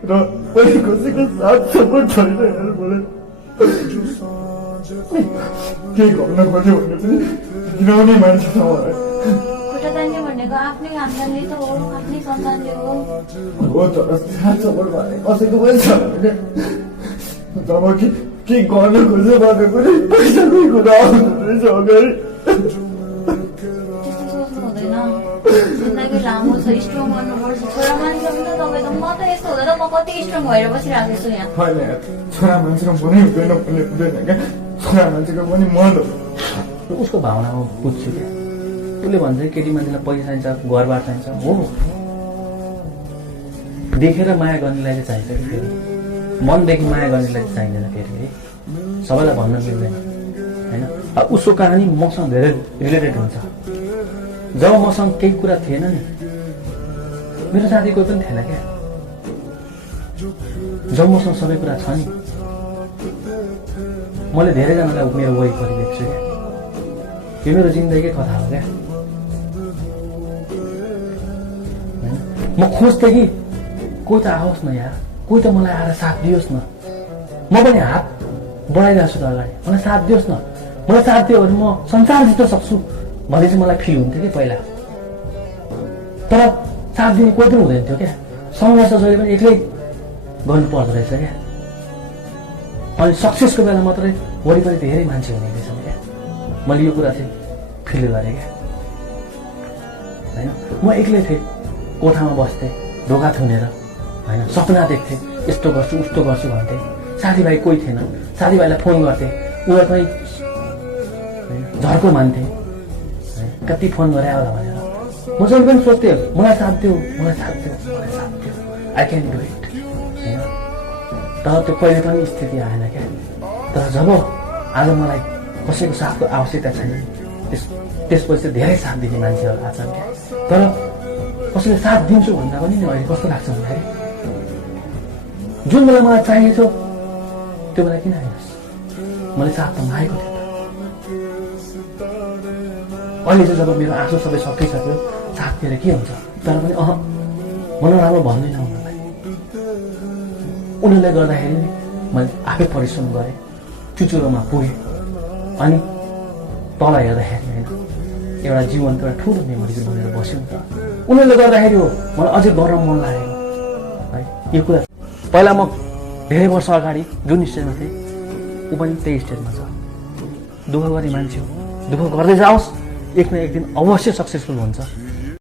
र पनि कसैको साथ सपोर्ट छैन यार मलाई के गर्न खोज्यो भने पनि गिराउने मान्छे छ मलाई खुट्टा तान्ने भनेको आफ्नै खानदानले त हो आफ्नै सन्तानले हो तर साथ सपोर्ट भने कसैको पनि छ भने जब कि के गर्न खोज्यो भने पनि पैसाकै कुरा आउँदो रहेछ अगाडि जिन्दगी लामो छ स्ट्रङ गर्नुपर्छ छोरा मान्छे पनि त तपाईँ त म त यस्तो हुँदा त म कति स्ट्रङ भएर बसिरहेको छु यहाँ होइन यार छोरा मान्छेको पनि हुँदैन भन्ने हुँदैन क्या छोरा मान्छेको पनि मन हो उसको भावना म बुझ्छु क्या उसले भन्छ केटी मान्छेलाई पैसा चाहिन्छ घरबार चाहिन्छ हो देखेर माया गर्नेलाई चाहिँ चाहिन्छ कि फेरि मनदेखि माया गर्नेलाई चाहिँ चाहिँदैन फेरि सबैलाई भन्न मिल्दैन होइन उसको कहानी मसँग धेरै रिलेटेड हुन्छ जब मसँग केही कुरा थिएन नि मेरो साथी कोही पनि थिएन क्या जब मसँग सबै कुरा छ नि मैले धेरैजनालाई मेरो वरिपरि देख्छु क्या यो मेरो जिन्दगी कथा हो क्या म खोज्थेँ कि कोही त आओस् न यार कोही त मलाई आएर साथ दियोस् न म पनि हात बढाइरहेको छु त अगाडि मलाई साथ दियोस् न मलाई साथ दियो भने म संसार जित्न सक्छु भन्ने चाहिँ मलाई फिल हुन्थ्यो कि पहिला तर साथ दिने कोही पनि हुँदैन थियो क्या सङ्घर्ष जहिले पनि एक्लै गर्नु पर्दो रहेछ क्या अनि सक्सेसको बेला मात्रै वरिपरि धेरै मान्छे हुने रहेछन् क्या मैले यो कुरा चाहिँ फिल गरेँ क्या होइन म एक्लै थिएँ कोठामा बस्थेँ ढोका थुनेर होइन सपना देख्थेँ यस्तो गर्छु उस्तो गर्छु भन्थेँ साथीभाइ कोही थिएन साथीभाइलाई फोन गर्थेँ उनीहरू पनि झर्को मान्थे कति फोन गरे होला भनेर म जहिले पनि सोच्थेँ मलाई साथ दियो मलाई साथ दियो मलाई साथ दियो आई क्यान डु इट होइन तर त्यो कहिले पनि स्थिति आएन क्या तर जब आज मलाई कसैको साथको आवश्यकता छैन त्यसपछि धेरै साथ दिने मान्छेहरू आछन् क्या तर कसैले साथ दिन्छु भन्दा पनि नि अहिले कस्तो लाग्छ भन्दाखेरि जुन बेला मलाई चाहिएको थियो त्यो बेला किन आइनुहोस् मैले साथ त मागेको थिएँ अहिले चाहिँ जब मेरो आँसु सबै सकिसक्यो साथ दिएर के हुन्छ तर पनि म नराम्रो भन्दिनँ उनीहरूलाई उनीहरूले गर्दाखेरि नि मैले आफै परिश्रम गरेँ चुचुरोमा पुगेँ अनि तल हेर्दाखेरि होइन एउटा जीवनको एउटा ठुलो मेमोरी चाहिँ बनेर बस्यो नि त उनीहरूले गर्दाखेरि हो मलाई अझै गर्न मन लागेको है यो कुरा पहिला म धेरै वर्ष अगाडि जुन स्टेजमा थिएँ ऊ पनि त्यही स्टेजमा छ दुःख गर्ने मान्छे हो दुःख गर्दै जाओस् एक न एक दिन अवश्य सक्सेसफुल हुन्छ